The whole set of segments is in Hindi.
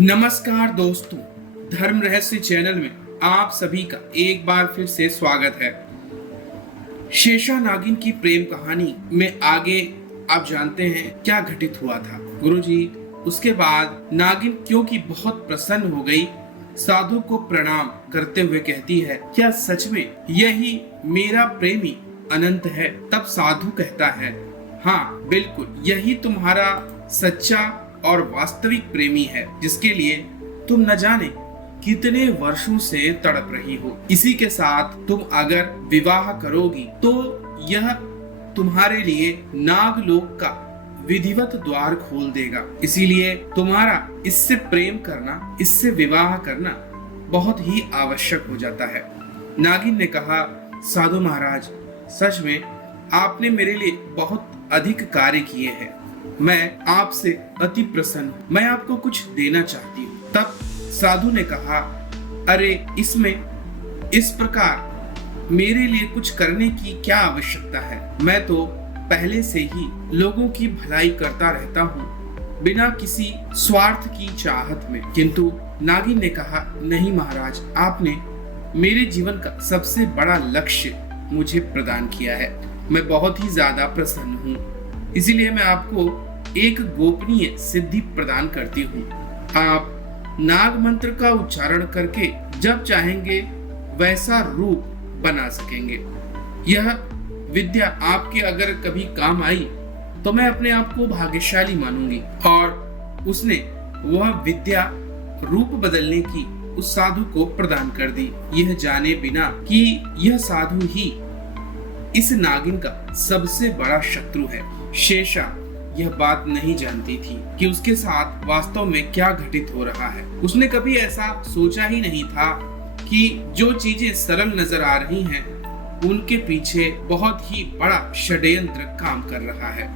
नमस्कार दोस्तों, धर्म रहस्य चैनल में आप सभी का एक बार फिर से स्वागत है। शेषा नागिन की प्रेम कहानी में आगे आप जानते हैं क्या घटित हुआ था। गुरुजी उसके बाद नागिन क्योंकि बहुत प्रसन्न हो गई, साधु को प्रणाम करते हुए कहती है, क्या सच में यही मेरा प्रेमी अनंत है? तब साधु कहता है, हाँ बिल्कुल, यही तुम्हारा सच्चा और वास्तविक प्रेमी है, जिसके लिए तुम न जाने कितने वर्षों से तड़प रही हो। इसी के साथ तुम अगर विवाह करोगी तो यह तुम्हारे लिए नागलोक का विधिवत द्वार खोल देगा। इसीलिए तुम्हारा इससे प्रेम करना, इससे विवाह करना बहुत ही आवश्यक हो जाता है। नागिन ने कहा, साधु महाराज, सच में आपने मेरे लिए बहुत अधिक कार्य किए हैं। मैं आपसे अति प्रसन्न हूँ। मैं आपको कुछ देना चाहती हूँ। तब साधु ने कहा, अरे इसमें इस प्रकार मेरे लिए कुछ करने की क्या आवश्यकता है? मैं तो पहले से ही लोगों की भलाई करता रहता हूँ, बिना किसी स्वार्थ की चाहत में। किंतु नागिन ने कहा, नहीं महाराज, आपने मेरे जीवन का सबसे बड़ा लक्ष्य मुझे प्रदान किया है। मैं बहुत ही ज्यादा प्रसन्न हूँ, इसीलिए मैं आपको एक गोपनीय सिद्धि प्रदान करती हूँ। आप नाग मंत्र का उच्चारण करके जब चाहेंगे वैसा रूप बना सकेंगे। यह विद्या आपके अगर कभी काम आई तो मैं अपने आप को भाग्यशाली मानूंगी। और उसने वह विद्या रूप बदलने की उस साधु को प्रदान कर दी, यह जाने बिना कि यह साधु ही इस नागिन का सबसे बड़ा शत्रु है। शेषा यह बात नहीं जानती थी कि उसके साथ वास्तव में क्या घटित हो रहा है। उसने कभी ऐसा सोचा ही नहीं था कि जो चीजें सरल नजर आ रही हैं, उनके पीछे बहुत ही बड़ा षड्यंत्र काम कर रहा है।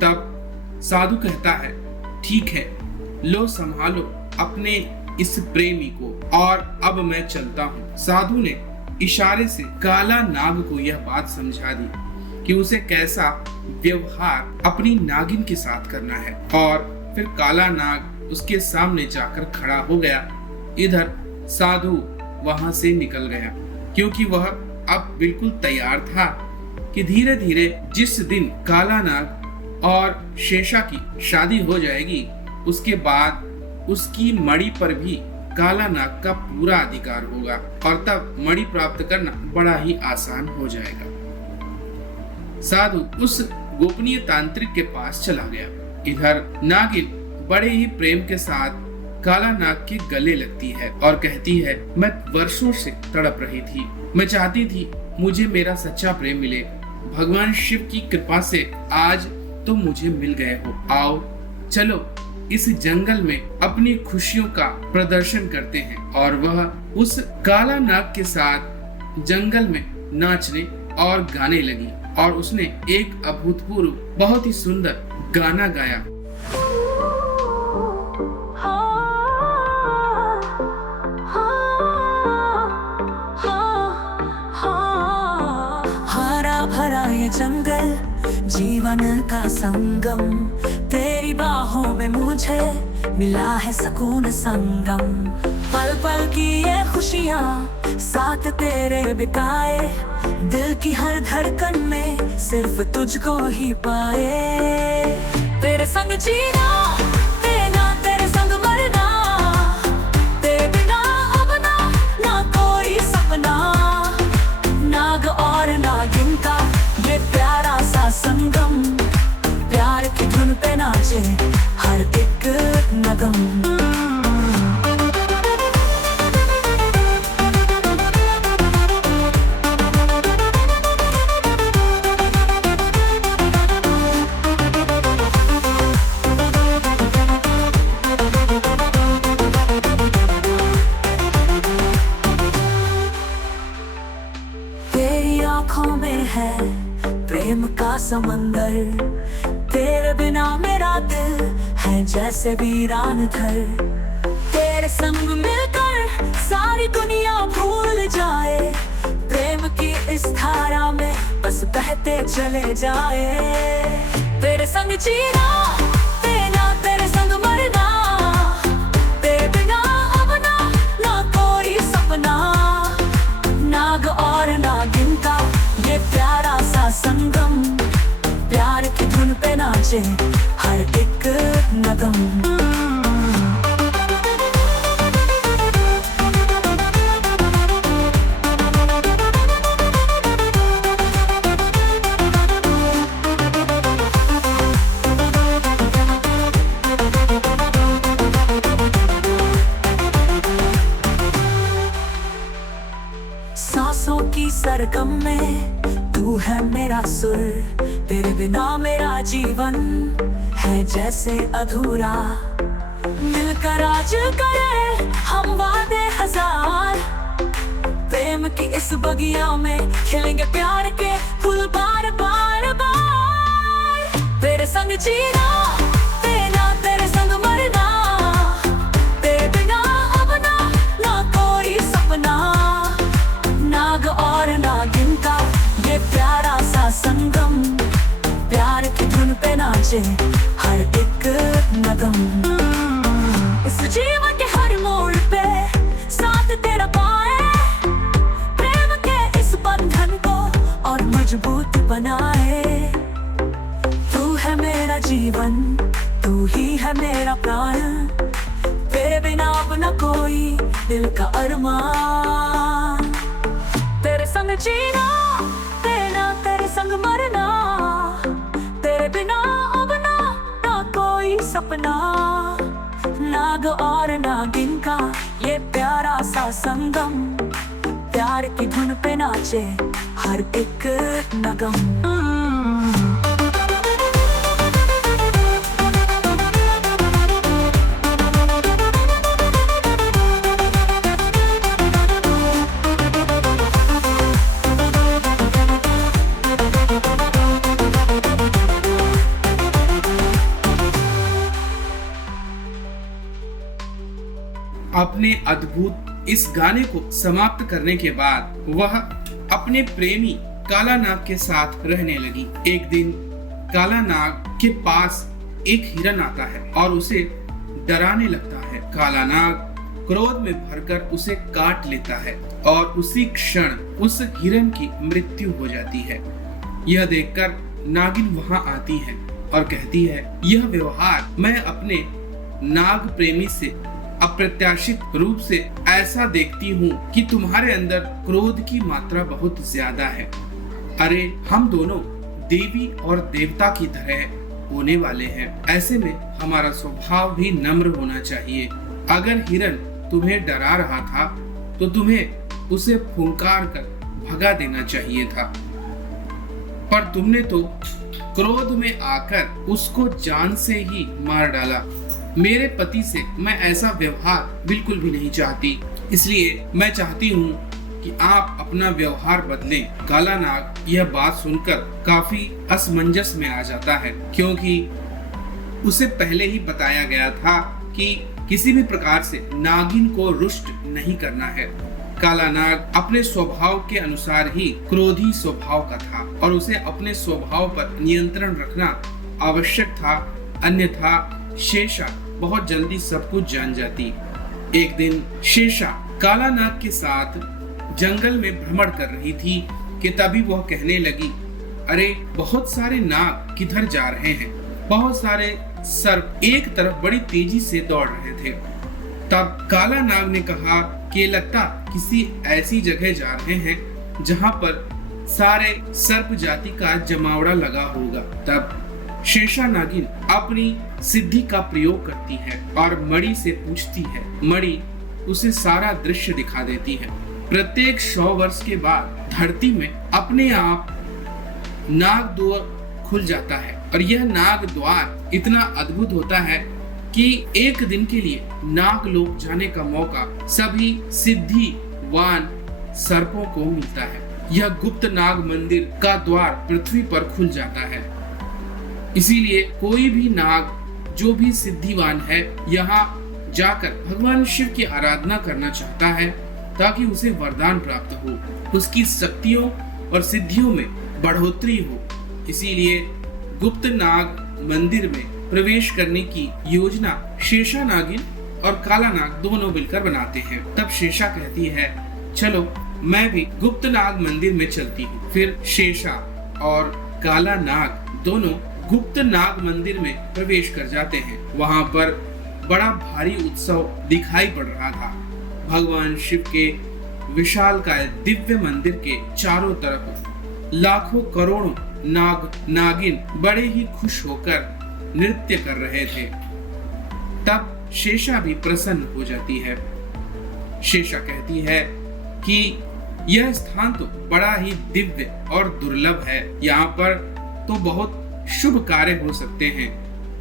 तब साधु कहता है, ठीक है, लो संभालो अपने इस प्रेमी को, और अब मैं चलता हूँ। साधु ने इशारे से काला नाग को यह बात समझा दी कि उसे कैसा व्यवहार अपनी नागिन के साथ करना है, और फिर काला नाग उसके सामने जाकर खड़ा हो गया। इधर साधु वहां से निकल गया, क्योंकि वह अब बिल्कुल तैयार था कि धीरे धीरे जिस दिन काला नाग और शेषा की शादी हो जाएगी, उसके बाद उसकी मणि पर भी काला नाग का पूरा अधिकार होगा, और तब मणि प्राप्त करना बड़ा ही आसान हो जाएगा। साधु उस गोपनीय तांत्रिक के पास चला गया। इधर नागिन बड़े ही प्रेम के साथ काला नाग के गले लगती है और कहती है, मैं वर्षों से तड़प रही थी, मैं चाहती थी मुझे मेरा सच्चा प्रेम मिले। भगवान शिव की कृपा से आज तुम मुझे मिल गए हो। आओ चलो इस जंगल में अपनी खुशियों का प्रदर्शन करते हैं। और वह उस काला नाग के साथ जंगल में नाचने और गाने लगी, और उसने एक अभूतपूर्व बहुत ही सुंदर गाना गाया। हरा भरा ये जंगल जीवन का संगम, तेरी बाहों में मुझे मिला है सुकून संगम। पल पल की ये खुशियाँ साथ तेरे बिताए, दिल की हर धड़कन में सिर्फ तुझको ही पाए। तेरे संग जीना, तेरे संग मरना, तेरे बिना अब ना कोई सपना। नाग और नागिन का ये प्यारा सा संगम, प्यार की धुन पे नाचे हर एक नगम। आँखों में है प्रेम का समंदर, तेरे बिना मेरा दिल है जैसे वीरान घर। तेरे संग मिलकर सारी दुनिया भूल जाए, प्रेम की इस धारा में बस बहते चले जाए। तेरे संग जीना, तेरे संग मरना, नाचे हर एक नगम। सांसों की सरगम में तू है मेरा सुर, तेरे बिना मेरा जीवन है जैसे अधूरा। मिलकर आज करे हम वादे हजार, प्रेम की इस बगिया में खिलेंगे प्यार के फूल बार बार बार। तेरे संग जीना, तेरे संग मरना, तेरे बिना अब ना कोई सपना। नाग और नागिन का ये प्यारा सा संगम, प्यार की धुन पे नाचे हर एक नगम। इस जीवन के हर मोड़ पे साथ तेरा पाए, प्रेम के इस बंधन को और मजबूत बनाए। तू है मेरा जीवन, तू ही है मेरा प्राण, तेरे बिना अब न कोई दिल का अरमान। तेरे संग जीना, तेरे संग मरना, तेरे बिना अब ना कोई सपना। नाग और नागिन का ये प्यारा सा संगम, प्यार की धुन पे नाचे हर एक नगम। अपने अद्भुत इस गाने को समाप्त करने के बाद वह अपने प्रेमी काला नाग के साथ रहने लगी। एक दिन काला नाग के पास एक हिरन आता है और उसे डराने लगता है। काला नाग क्रोध में भरकर उसे काट लेता है और उसी क्षण उस हिरन की मृत्यु हो जाती है। यह देखकर नागिन वहां आती है और कहती है, यह व्यवहार मैं अपने नाग प्रेमी से अप्रत्याशित रूप से ऐसा देखती हूँ कि तुम्हारे अंदर क्रोध की मात्रा बहुत ज्यादा है। अरे हम दोनों देवी और देवता की तरह होने वाले हैं, ऐसे में हमारा स्वभाव भी नम्र होना चाहिए। अगर हिरन तुम्हें डरा रहा था तो तुम्हें उसे फुंकार कर भगा देना चाहिए था, पर तुमने तो क्रोध में आकर उसको जान से ही मार डाला। मेरे पति से मैं ऐसा व्यवहार बिल्कुल भी नहीं चाहती, इसलिए मैं चाहती हूँ कि आप अपना व्यवहार बदलें। काला नाग यह बात सुनकर काफी असमंजस में आ जाता है, क्योंकि उसे पहले ही बताया गया था कि किसी भी प्रकार से नागिन को रुष्ट नहीं करना है। काला नाग अपने स्वभाव के अनुसार ही क्रोधी स्वभाव का था और उसे अपने स्वभाव पर नियंत्रण रखना आवश्यक था, अन्यथा शेषा बहुत जल्दी सब कुछ जान जाती। एक दिन शेषा काला नाग के साथ जंगल में भ्रमण कर रही थी कि तभी वह कहने लगी, अरे बहुत सारे नाग किधर जा रहे हैं। बहुत सारे सर्प एक तरफ बड़ी तेजी से दौड़ रहे थे। तब काला नाग ने कहा कि लगता किसी ऐसी जगह जा रहे हैं जहां पर सारे सर्प जाति का जमावड़ा लगा होगा। तब शेषा नागिन अपनी सिद्धि का प्रयोग करती है और मणि से पूछती है। मणि उसे सारा दृश्य दिखा देती है। प्रत्येक 100 वर्ष के बाद धरती में अपने आप नाग द्वार खुल जाता है और यह नाग द्वार इतना अद्भुत होता है कि एक दिन के लिए नागलोक जाने का मौका सभी सिद्धिवान सर्पों को मिलता है। यह गुप्त नाग मंदिर का द्वार पृथ्वी पर खुल जाता है, इसीलिए कोई भी नाग जो भी सिद्धिवान है यहाँ जाकर भगवान शिव की आराधना करना चाहता है ताकि उसे वरदान प्राप्त हो, उसकी शक्तियों और सिद्धियों में बढ़ोतरी हो। इसीलिए गुप्त नाग मंदिर में प्रवेश करने की योजना शेषा नागिन और काला नाग दोनों मिलकर बनाते हैं। तब शेषा कहती है, चलो मैं भी गुप्त नाग मंदिर में चलती हूँ। फिर शेषा और काला नाग दोनों गुप्त नाग मंदिर में प्रवेश कर जाते हैं। वहां पर बड़ा भारी उत्सव दिखाई पड़ रहा था। भगवान शिव के विशालकाय दिव्य मंदिर के चारों तरफ लाखों करोड़ों नाग नागिन बड़े ही खुश होकर नृत्य कर रहे थे। तब शेषा भी प्रसन्न हो जाती है। शेषा कहती है कि यह स्थान तो बड़ा ही दिव्य और दुर्लभ है, यहाँ पर तो बहुत शुभ कार्य हो सकते हैं।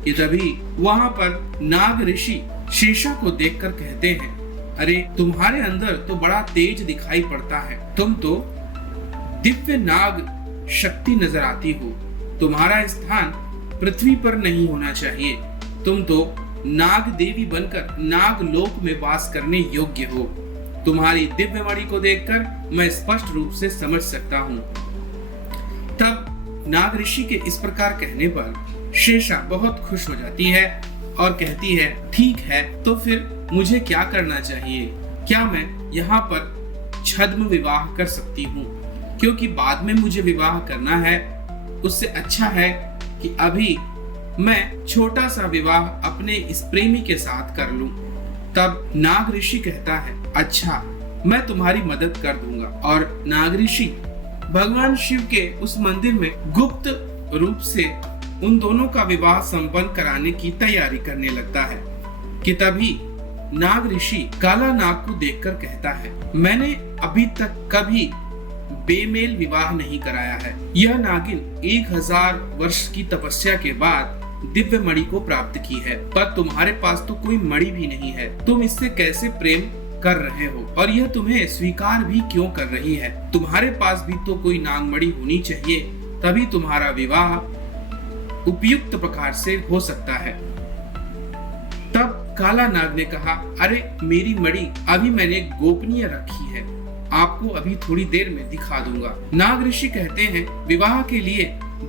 कि तभी वहां पर नाग ऋषि शेषा को देखकर कहते हैं, अरे तुम्हारे अंदर तो बड़ा तेज दिखाई पड़ता है, तुम तो दिव्य नाग शक्ति नजर आती हो। तुम्हारा स्थान पृथ्वी पर नहीं होना चाहिए, तुम तो नाग देवी बनकर नाग लोक में वास करने योग्य हो। तुम्हारी दिव्य मणि को देखकर मैं स्पष्ट रूप से समझ सकता हूँ। तब नाग ऋषि के इस प्रकार कहने पर शेषा बहुत खुश हो जाती है और कहती है, ठीक है, तो फिर मुझे क्या करना चाहिए? क्या मैं यहाँ पर छद्म विवाह कर सकती हूँ? क्योंकि बाद में मुझे विवाह करना है, उससे अच्छा है कि अभी मैं छोटा सा विवाह अपने इस प्रेमी के साथ कर लूं। तब नाग ऋषि कहता है, अच्छा, मैं तुम्हारी मदद कर दूंगा। और नाग ऋषि भगवान शिव के उस मंदिर में गुप्त रूप से उन दोनों का विवाह संपन्न कराने की तैयारी करने लगता है। कि तभी नाग ऋषि काला नाग को देखकर कहता है, मैंने अभी तक कभी बेमेल विवाह नहीं कराया है। यह नागिन 1000 वर्ष की तपस्या के बाद दिव्य मणि को प्राप्त की है, पर तुम्हारे पास तो कोई मणि भी नहीं है। तुम इससे कैसे प्रेम कर रहे हो और यह तुम्हें स्वीकार भी क्यों कर रही है? तुम्हारे पास भी तो कोई नागमणि होनी चाहिए, तभी तुम्हारा विवाह उपयुक्त प्रकार से हो सकता है। तब काला नाग ने कहा, अरे मेरी मणि अभी मैंने गोपनीय रखी है, आपको अभी थोड़ी देर में दिखा दूंगा। नाग ऋषि कहते हैं, विवाह के लिए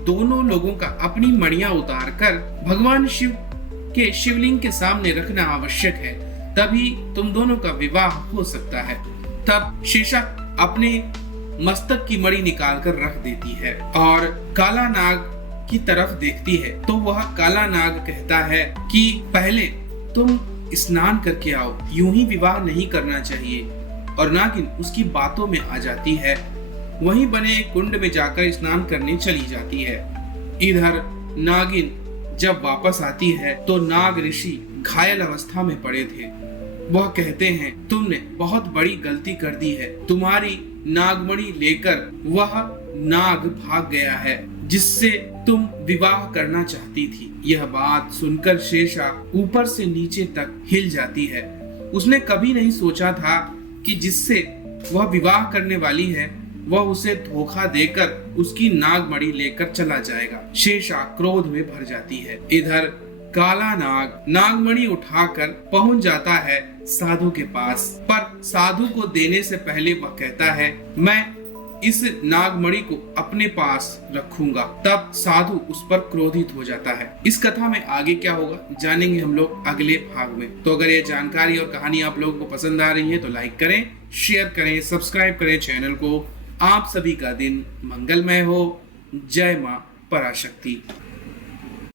दोनों लोगों का अपनी मणियां उतार कर भगवान शिव के शिवलिंग के सामने रखना आवश्यक है, तभी तुम दोनों का विवाह हो सकता है। तब शेषा अपने मस्तक की मणि निकाल कर रख देती है और काला नाग की तरफ देखती है, तो वह काला नाग कहता है कि पहले तुम स्नान करके आओ, यूं ही विवाह नहीं करना चाहिए। और नागिन उसकी बातों में आ जाती है, वहीं बने कुंड में जाकर स्नान करने चली जाती है। इधर नागिन जब वापस आती है तो नाग ऋषि घायल अवस्था में पड़े थे। वह कहते हैं, तुमने बहुत बड़ी गलती कर दी है, तुम्हारी नागमणि लेकर वह नाग भाग गया है जिससे तुम विवाह करना चाहती थी। यह बात सुनकर शेषा ऊपर से नीचे तक हिल जाती है। उसने कभी नहीं सोचा था कि जिससे वह विवाह करने वाली है वह उसे धोखा देकर उसकी नागमणि लेकर चला जाएगा। शेषा क्रोध में भर जाती है। इधर काला नाग नागमणि उठाकर पहुंच जाता है साधु के पास, पर साधु को देने से पहले वह कहता है, मैं इस नागमणि को अपने पास रखूंगा। तब साधु उस पर क्रोधित हो जाता है। इस कथा में आगे क्या होगा जानेंगे हम लोग अगले भाग में। तो अगर ये जानकारी और कहानी आप लोगों को पसंद आ रही है तो लाइक करें, शेयर करें, सब्सक्राइब करें चैनल को। आप सभी का दिन मंगलमय हो। जय मां पराशक्ति।